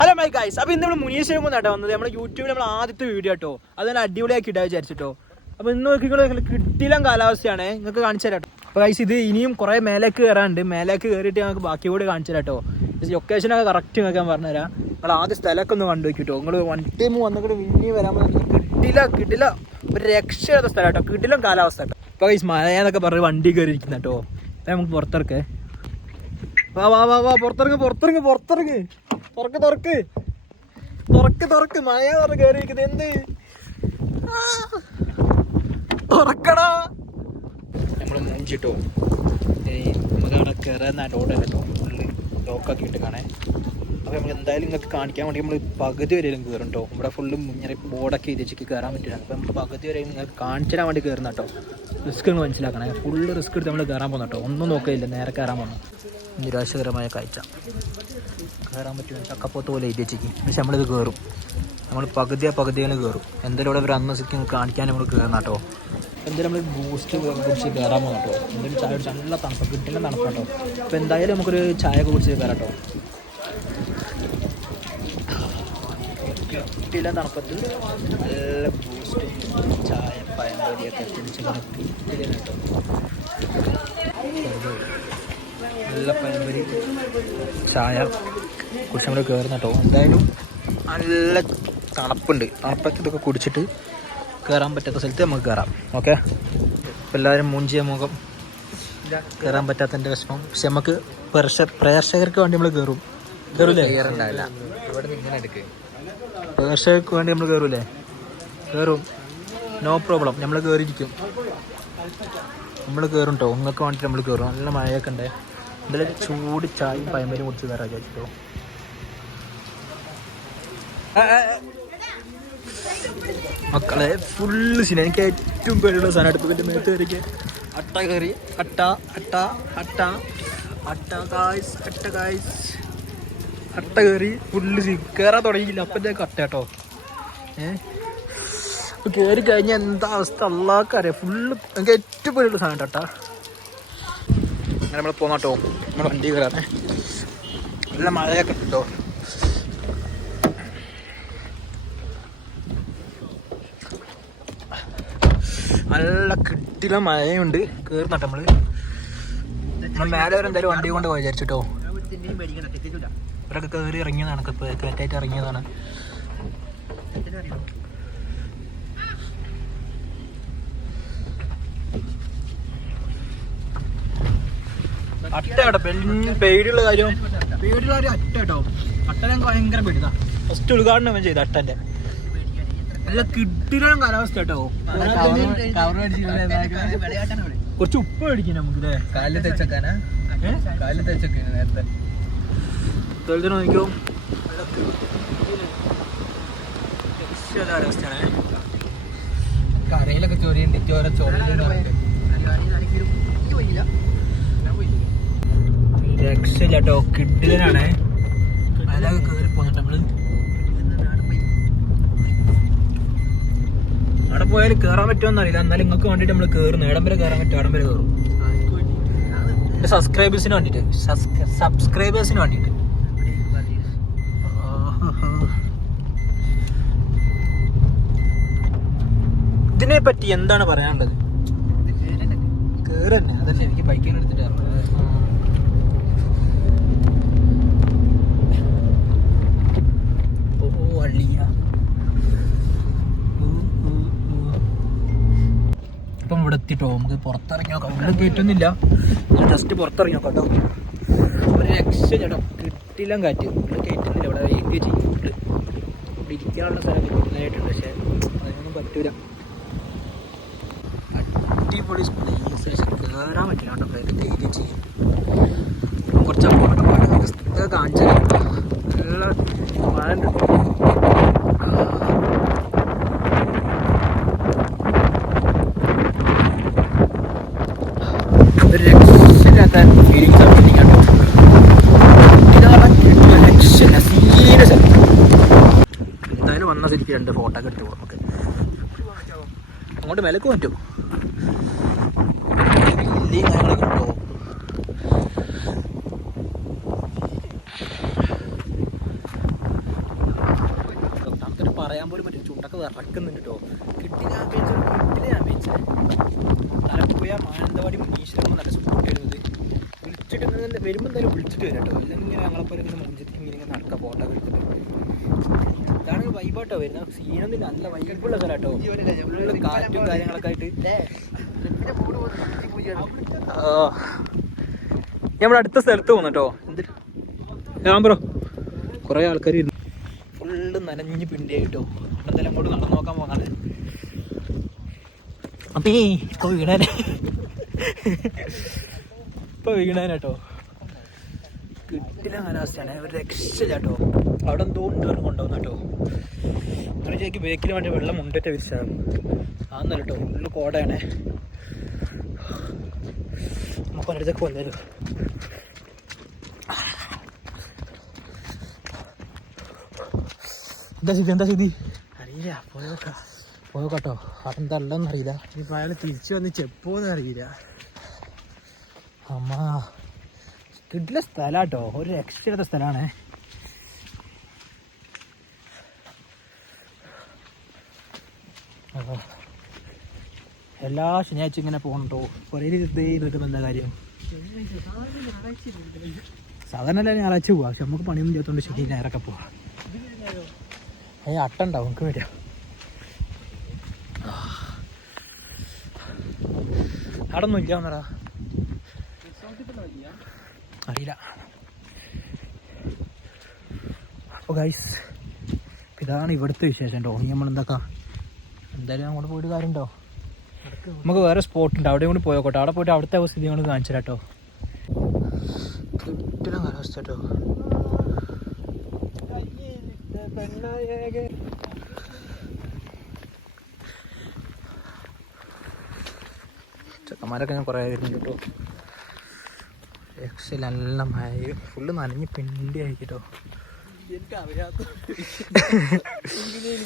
Hello my guys. അപ്പോൾ ഇന്ന് നമ്മൾ മുനീശ്വരം കൊണ്ടാട്ടോ വന്നത്. നമ്മുടെ യൂട്യൂബിൽ നമ്മൾ ആദ്യത്തെ വീഡിയോ കേട്ടോ. അത് തന്നെ അടിപൊളിയാക്കി ഇടാൻ വിചാരിച്ചിട്ടോ. അപ്പോൾ ഇന്ന് നോക്കിക്കൊണ്ട് കിട്ടില്ല കാലാവസ്ഥയാണ്, നിങ്ങൾക്ക് കാണിച്ചു തരാം കേട്ടോ. അപ്പോൾ ഗൈസ് ഇത് ഇനിയും കുറേ മേലേക്ക് കയറാനുണ്ട്. മേലേക്ക് കയറിയിട്ട് ഞങ്ങൾക്ക് ബാക്കി കൂടി കാണിച്ചു തരാം കേട്ടോ. ലൊക്കേഷനൊക്കെ കറക്റ്റ് നിങ്ങൾക്ക് ഞാൻ പറഞ്ഞുതരാം. നിങ്ങൾ ആദ്യം സ്ഥലമൊക്കെ ഒന്ന് കണ്ടു വയ്ക്കും കേട്ടോ. നിങ്ങൾ വൺ ടൈം വന്നിട്ട് ഇനി വരാൻ കിട്ടില്ല ഒരു രക്ഷയുടെ സ്ഥലം കേട്ടോ. കിട്ടില്ല കാലാവസ്ഥ കേട്ടോ. അപ്പോൾ ഗൈസ് മഴയെന്നൊക്കെ പറഞ്ഞ് വണ്ടി കയറിയിരിക്കുന്ന കേട്ടോ. അപ്പം നമുക്ക് പുറത്തിറക്കേ. വാ പുറത്തിറങ്ങ് തുറക്ക് മഴ കയറിയിരിക്കുന്നത് എന്ത് തുറക്കടാ. നമ്മള് മൂഞ്ചിട്ടോ നമുക്ക് അവിടെ കയറാൻ റോഡ് കേട്ടോ. ഫുള്ള് ലോക്കാക്കിയിട്ട് കാണേ. അപ്പോൾ നമുക്ക് എന്തായാലും നിങ്ങൾക്ക് കാണിക്കാൻ വേണ്ടി നമ്മൾ പകുതി വരെയും കയറും കേട്ടോ. ഇവിടെ ഫുള്ള് ഇങ്ങനെ ബോർഡൊക്കെ എഴുതി വെച്ചിട്ട് കയറാൻ പറ്റില്ല. അപ്പോൾ നമുക്ക് പകുതി വരെ നിങ്ങൾക്ക് കാണിച്ചു തരാൻ വേണ്ടി കയറുന്ന കേട്ടോ. റിസ്ക് നിങ്ങൾ മനസ്സിലാക്കണേ. ഫുള്ള് റിസ്ക് എടുത്ത് നമ്മൾ കയറാൻ പോകുന്ന കേട്ടോ. ഒന്നും നോക്കിയില്ല, നേരെ കയറാൻ പോകുന്നു. നിരാശകരമായ കാഴ്ച. കയറാൻ പറ്റുമോ ചക്കപ്പോത്ത് പോലെ എഴുതി വെച്ചിരിക്കും. പക്ഷെ നമ്മളിത് കയറും. നമ്മൾ പകുതിയാണ് കയറും. എന്തായാലും ഇവിടെ ഒരു അന്ന് സിക്കും കാണിക്കാൻ നമ്മൾ കയറുന്ന കേട്ടോ. എന്തായാലും നമ്മൾ ബൂസ്റ്റ് കുടിച്ച് കയറാൻ പോകുന്ന കേട്ടോ. എന്തായാലും ചായ കുടിച്ച് നല്ല തണുപ്പ് കിട്ടില്ല തണുപ്പ് കേട്ടോ. അപ്പോൾ എന്തായാലും നമുക്കൊരു ചായ ഒക്കെ കുടിച്ച് കയറാം കേട്ടോ. കിട്ടില്ല തണുപ്പത്ത് നല്ല ബൂസ്റ്റ് ചായ പഴംപൊരിയൊക്കെ കുടിച്ച് കിട്ടില്ല കേട്ടോ. നല്ല പഴംപൊരി ചായ കുടിച്ച് നമ്മൾ കയറുന്ന കേട്ടോ. എന്തായാലും നല്ല തണുപ്പുണ്ട്. തണുപ്പൊക്കെ ഇതൊക്കെ കുടിച്ചിട്ട് കയറാൻ പറ്റാത്ത സ്ഥലത്ത് നമുക്ക് കയറാം. ഓക്കെ. ഇപ്പം എല്ലാവരും മൂഞ്ചിയ മുഖം കയറാൻ പറ്റാത്തതിൻ്റെ വിഷമം. പക്ഷെ നമുക്ക് പ്രേക്ഷകർക്ക് വേണ്ടി നമ്മൾ കയറൂലേ? പ്രേക്ഷകർക്ക് വേണ്ടി നമ്മൾ കയറും. No problem. നമ്മൾ കയറിയിരിക്കും. നമ്മൾ കയറും കേട്ടോ. നിങ്ങൾക്ക് വേണ്ടിയിട്ട് നമ്മൾ കയറും. നല്ല മഴയൊക്കെ ഉണ്ട്. എന്തായാലും ചൂട് ചായയും പഴംപൊരിയും കുടിച്ച് കയറാൻ വിചാരിച്ചിട്ടോ. മക്കളെ ഫുള്ള് സീന. എനിക്ക് ഏറ്റവും പേടിയുള്ള സാധനം അടുത്തതിൻ്റെ മേത്ത് കയറിക്ക് അട്ട കയറി. അട്ട കയറി ഫുള്ള് കയറാൻ തുടങ്ങിയില്ല. അപ്പത്തേക്ക് അട്ട കേട്ടോ. അപ്പോൾ കയറി കഴിഞ്ഞാൽ എന്താ അവസ്ഥ അള്ളാഹ്ക്കറിയാം. ഫുള്ള് എനിക്ക് ഏറ്റവും പേടിയുള്ള സാധനം കേട്ടോ. അങ്ങനെ നമ്മൾ പോന്നോട്ടോ. നമ്മൾ വണ്ടി കയറാനേ. നല്ല മഴയൊക്കെ കേട്ടോ. നല്ല കിട്ടില്ല മഴയുണ്ട്. കയറുന്നട്ടോ നമ്മൾ മേലെ വരെ എന്തായാലും വണ്ടി കൊണ്ട് പോയി വിചാരിച്ചിട്ടോ. ഇവരൊക്കെ കയറി ഇറങ്ങിയതാണ്. കയറ്റായിട്ട് ഇറങ്ങിയതാണ്. അട്ട കേട്ടോ. പേടിയുള്ള കാര്യം അട്ട കേട്ടോ. അട്ട ഞങ്ങൾക്ക് ഭയങ്കര പേടിതാ. ഫസ്റ്റ് ഉദ്ഘാടനം ചെയ്ത അട്ടൻ്റെ നല്ല കിട്ടിലും കാലാവസ്ഥ കേട്ടോ. കുറച്ച് ഉപ്പ് മേടിക്കും നമുക്ക്. നേരത്തെ നോക്കിയോ കാലാവസ്ഥയാണ്. കരയിലൊക്കെ ചോരയുണ്ട്. രക്ഷയില്ല കേട്ടോ. കിട്ടിലാണ്. അതിലൊക്കെ കയറി പോന്നിട്ട് നമ്മള് അവിടെ പോയാൽ കയറാൻ പറ്റുമോന്ന് അറിയില്ല. എന്നാലും നിങ്ങൾക്ക് വേണ്ടിയിട്ട് നമ്മൾ കയറുന്നു. ഇടം വരെ കയറാൻ പറ്റും. ഇടം വരെ കയറും. എൻ്റെ സബ്സ്ക്രൈബേഴ്സിന് വേണ്ടിയിട്ട് ഇതിനെ പറ്റി എന്താണ് പറയാനുള്ളത്? കേറന്നെ. അതല്ലേ എനിക്ക് ബൈക്കിന് എടുത്തിട്ട് ഇപ്പം ഇവിടെ എത്തിട്ടോ. നമുക്ക് പുറത്തിറങ്ങി നോക്കാം. ഇവിടെ കയറ്റൊന്നുമില്ല. ജസ്റ്റ് പുറത്തിറങ്ങി നോക്കാം കേട്ടോ. ഒരു രക്ഷ ചേട്ടോ. കിട്ടില്ല കാറ്റ്. ഇവിടെ കയറ്റുന്നില്ല. ഇവിടെ എഴുതി ചെയ്യും. ഇവിടെ ഇരിക്കാനുള്ള സ്ഥലമൊക്കെ കിട്ടുന്നതായിട്ടുണ്ട്. പക്ഷേ അതിനൊന്നും പറ്റൂല. അടിപൊളി പ്ലേസ്. കയറാൻ പറ്റില്ല കേട്ടോ. എഴുതി ചെയ്യും. കുറച്ച് അങ്ങോട്ട് പോയിട്ട് കാണിച്ചു തരാം. നല്ല മഴ ഉണ്ട്. ഒരു രക്ഷയില്ലാത്ത ഫീലിങ്സ് ആണ് കേട്ടോ. രക്ഷയില്ല. സീരിയസ്. എന്തായാലും വന്ന ശരിക്കും 2 ഫോട്ടോ ഒക്കെ എടുത്തു നമുക്ക്. അങ്ങോട്ട് വിലക്ക് പറ്റും. വലിയ കാര്യങ്ങളൊക്കെ ഉണ്ടോ? പറയാൻ പോലും പറ്റും. ചുണ്ടൊക്കെ വിറക്കുന്നുണ്ട് കേട്ടോ. കിട്ടിയ ആംബിയൻസ് തലപ്പുഴ മാനന്തവാടി മുനീശ്വരം നല്ല സ്പോട്ട് വരുന്നത്. വിളിച്ചിട്ട് ഇങ്ങനെ വരുമ്പോൾ എന്തായാലും വിളിച്ചിട്ട് വരാം കേട്ടോ. അല്ലെങ്കിൽ ഇങ്ങനെ ഞങ്ങളെപ്പോലെ ഇങ്ങനെ മുഞ്ചത്തി ഇങ്ങനെ നടക്കാം ഫോട്ടോ എടുത്തിട്ട്. ഇതാണ് വൈബാട്ടോ വരുന്നത്. സീനൊന്നും നല്ല വൈബുള്ള സ്ഥലം കേട്ടോ. ഫുള്ള് കാറ്റും കാര്യങ്ങളൊക്കെ ആയിട്ട്. നമ്മുടെ അടുത്ത സ്ഥലത്ത് പോകുന്നു കേട്ടോ. എന്ത് ബ്രോ കുറേ ആൾക്കാർ ഇരുന്നു. ഫുള്ള് നനഞ്ഞ് പിണ്ടിയായിട്ടോ. എന്തായാലും അങ്ങോട്ട് നടന്നു നോക്കാൻ പോകുന്നത്. അപ്പേ ഇപ്പോൾ വീണാനെ വീണാനേട്ടോ. കിട്ടില്ല കാലാവസ്ഥയാണ്. ഒരു രക്ഷയില്ല കേട്ടോ. അവിടെ എന്തോ ഉണ്ട് കൊണ്ടുപോകുന്ന കേട്ടോ. അങ്ങനെ ചേക്ക് ബേക്കിൽ വേണ്ടി വെള്ളം മുണ്ടേറ്റ വിരിച്ചാണ്. ആന്നല്ല കേട്ടോ. ഫുള്ള് കോടയാണേ. നമുക്ക് ഒരിടത്തൊക്കെ വന്നേരും. എന്താ ചെയ്തി അറിയില്ല. പോയോക്കാട്ടോ. അതെന്താ ഉള്ളതെന്ന് അറിയില്ല. ഇനിയിപ്പോൾ അയാൾ തിരിച്ചു വന്ന് ചെപ്പോന്ന് അറിയില്ല. അമ്മ കിട്ടില്ല സ്ഥലം കേട്ടോ. ഒരു രക്ഷയില്ലാത്ത സ്ഥലമാണ്. എല്ലാ ശനിയാഴ്ച ഇങ്ങനെ പോകണട്ടോ. കുറേ ഇരുന്നിട്ടും എന്താ കാര്യം. സാധാരണ എല്ലാം ഞായറാഴ്ച പോവാം. പക്ഷെ നമുക്ക് പണിയൊന്നും ചെയ്യാത്തതുകൊണ്ട് ശനി ഞായറൊക്കെ പോവാം. അട്ടുണ്ടാവും നമുക്ക് വരാം. അവിടെ ഒന്നും ഇല്ലാന്നടാ അറിയില്ല. അപ്പോൾ ഗൈസ് ഇതാണ് ഇവിടുത്തെ വിശേഷം കേട്ടോ. ഇനി നമ്മളെന്താക്കാം എന്തായാലും അങ്ങോട്ട് പോയിട്ട് കാര്യമുണ്ടോ. നമുക്ക് വേറെ സ്പോട്ട് ഉണ്ട്. അവിടെ കൂടി പോയോട്ടെ. അവിടെ പോയിട്ട് അവിടുത്തെ സ്ഥിതി കൊണ്ട് കാണിച്ചു തരാം കേട്ടോ. കിട്ടില്ല കാലാവസ്ഥ കേട്ടോ. ചെക്കന്മാരൊക്കെ ഞാൻ കുറേ വരുന്നുണ്ട് കേട്ടോ. നല്ല മഴ ഫുള്ള് നനഞ്ഞ് പിണ്ടി ആയിട്ടോ.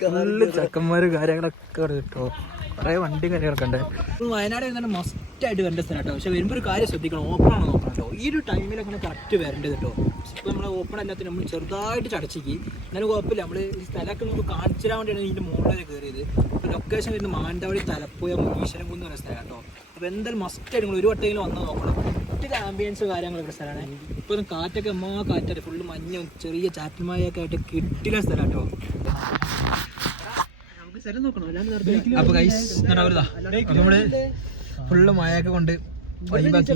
ഫുള്ള് ചെക്കന്മാര് കാര്യങ്ങളൊക്കെ കേട്ടോ. കുറേ വണ്ടി കാര്യങ്ങളൊക്കെ ഉണ്ട്. വയനാട് വരുന്ന മസ്റ്റായിട്ട് വരേണ്ട സ്ഥലം കേട്ടോ. പക്ഷെ വരുമ്പോൾ ഒരു കാര്യം ശ്രദ്ധിക്കണം. ഓപ്പണാണോ നോക്കണം കേട്ടോ. ഈ ഒരു ടൈമിലൊക്കെ കറക്റ്റ് വരേണ്ടത് കേട്ടോ. ഇപ്പോൾ നമ്മൾ ഓപ്പൺ അല്ലാത്ത നമ്മൾ ചെറുതായിട്ട് ചടച്ചിക്ക്. എന്നാലും കുഴപ്പമില്ല. നമ്മൾ ഈ സ്ഥലമൊക്കെ നമുക്ക് കാണിച്ചു തരാൻ വേണ്ടിയാണ് ഇതിൻ്റെ മുകളിൽ കയറിയത്. അപ്പോൾ ലൊക്കേഷൻ വരുന്നത് മാനന്തവാടി തലപ്പുഴ മുനീശ്വരം കുന്ന് പറഞ്ഞ സ്ഥലം കേട്ടോ. അപ്പോൾ എന്തായാലും മസ്റ്റായിട്ട് നിങ്ങൾ ഒരു വട്ടമെങ്കിലും വന്ന് നോക്കണം. ഒത്തിരി ആംബിയൻസ് കാര്യങ്ങളൊക്കെ സ്ഥലമാണ്. ഇപ്പോൾ കാറ്റൊക്കെ കാറ്റാണ്. ഫുള്ള് മഞ്ഞും ചെറിയ ചാറ്റൽമഴയൊക്കെ ആയിട്ട് കിട്ടില്ല സ്ഥലം കേട്ടോ. അപ്പൊ ഗൈസ് നമ്മള് ഫുള്ള് മഴയൊക്കെ കൊണ്ട് വൈബാക്കി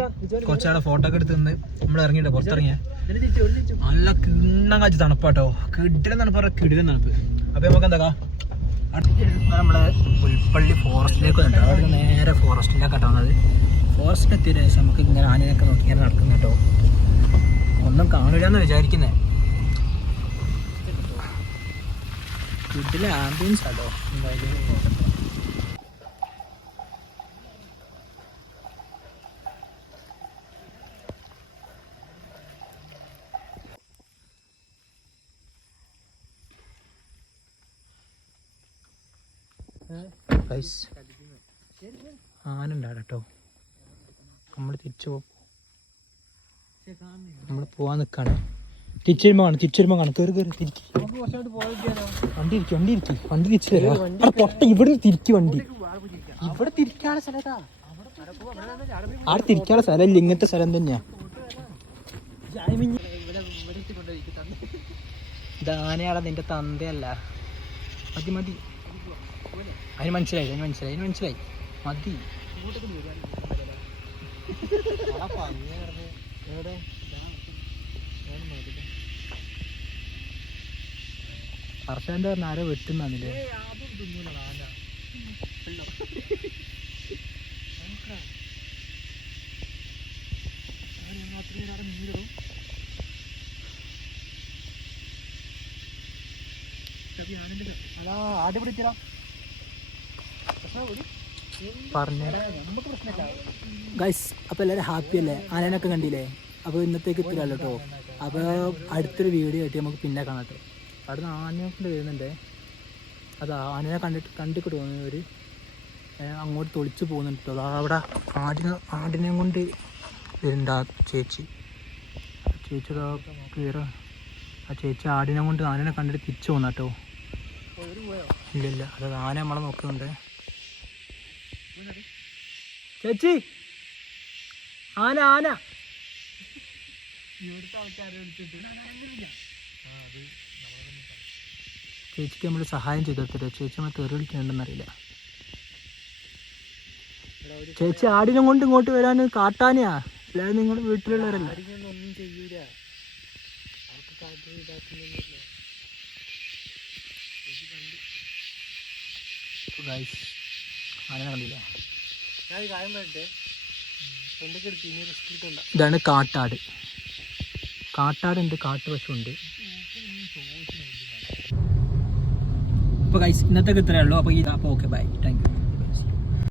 കുറച്ചാളെ ഫോട്ടോ ഒക്കെ എടുത്ത് നിന്ന് നമ്മൾ ഇറങ്ങിയിട്ട് പുറത്തിറങ്ങിയ നല്ല കിണ്ണം കാച്ച് തണുപ്പാട്ടോ. കിടിലം തണുപ്പ് കിടിലം തണുപ്പ്. അപ്പൊ നമുക്ക് എന്താ നമ്മള് പുൽപ്പള്ളി ഫോറസ്റ്റിലേക്ക് വന്നിട്ടോ. അവിടെ നേരെ ഫോറസ്റ്റിലേക്കാട്ടോ വന്നത്. ഫോറസ്റ്റ് എത്തിയതിനു ശേഷം നമുക്ക് ഇങ്ങനെ ആനയൊക്കെ നോക്കി ഇങ്ങനെ നടക്കുന്ന കേട്ടോ. ഒന്നും കാണില്ലാന്ന് വിചാരിക്കുന്നേ. വീട്ടിലെ ആംബിയൻസ് ആട്ടോ എന്തായാലും. ആനുണ്ടാ കേട്ടോ. നമ്മൾ തിരിച്ചു നമ്മൾ പോവാൻ നിൽക്കാണ്. തിരിച്ചുവരുമ്പോ കാണും. കയറി തിരിക്കി വണ്ടി തിരിച്ചു തരാം. പൊട്ട ഇവിടെ തിരിക്കി വണ്ടി. ഇവിടെ തിരിക്കാനുള്ള സ്ഥലത്താ. അവിടെ തിരിക്കാനുള്ള സ്ഥലമില്ല. ഇങ്ങനത്തെ സ്ഥലം തന്നെയാ. ഇതാനയാടാ നിന്റെ തന്തയല്ല. മതി അതിന് മനസ്സിലായി മതി. കർഷകന്റെ പറഞ്ഞ ആരോ വെട്ടുന്നില്ലേ. ഗൈസ് അപ്പോൾ എല്ലാവരും ഹാപ്പി അല്ലേ? ആനേനൊക്കെ കണ്ടില്ലേ? അപ്പോൾ ഇന്നത്തേക്ക് ഇത്തിരി കേട്ടോ. അപ്പോൾ അടുത്തൊരു വീഡിയോ ആയിട്ട് നമുക്ക് പിന്നെ കാണാം കേട്ടോ. അവിടെ നിന്ന് ആനയൊക്കെ വരുന്നുണ്ടേ. അത് ആനയെ കണ്ടിട്ട് തോന്നുന്നവർ അങ്ങോട്ട് തൊളിച്ച് പോകുന്നുണ്ട് കേട്ടോ. അവിടെ ആടിനെ കൊണ്ട് വരുന്നുണ്ട് ആ ചേച്ചിയുടെ പേര്. ആ ചേച്ചി ആടിനെ കൊണ്ട് ആനനെ കണ്ടിട്ട് തിരിച്ചു പോകുന്ന കേട്ടോ. ഇല്ല അത് ആന നമ്മളെ നോക്കുന്നുണ്ട്. ചേച്ചി ആന ആന ചേച്ചിക്ക് നമ്മൾ സഹായം ചെയ്തു കൊടുത്തിട്ട് ചേച്ചി നമ്മൾ തെറി വിളിക്കണ്ടെന്നറിയില്ല. ചേച്ചി ആടിനും കൊണ്ട് ഇങ്ങോട്ട് വരാൻ കാട്ടാനെയാ, അല്ലാതെ നിങ്ങളുടെ വീട്ടിലുള്ളവരല്ല. ഒന്നും ചെയ്യൂല. ആന കണ്ടില്ല. കാര്യം പറയട്ടെ, ഇതാണ് കാട്ടാട്. കാട്ടാടുണ്ട്, കാട്ടുപശുണ്ട്. അപ്പോൾ ഗൈസ് ഇന്നത്തേക്ക് ഇത്രയേ ഉള്ളൂ. അപ്പോൾ ഓക്കെ ബൈ, താങ്ക് യു.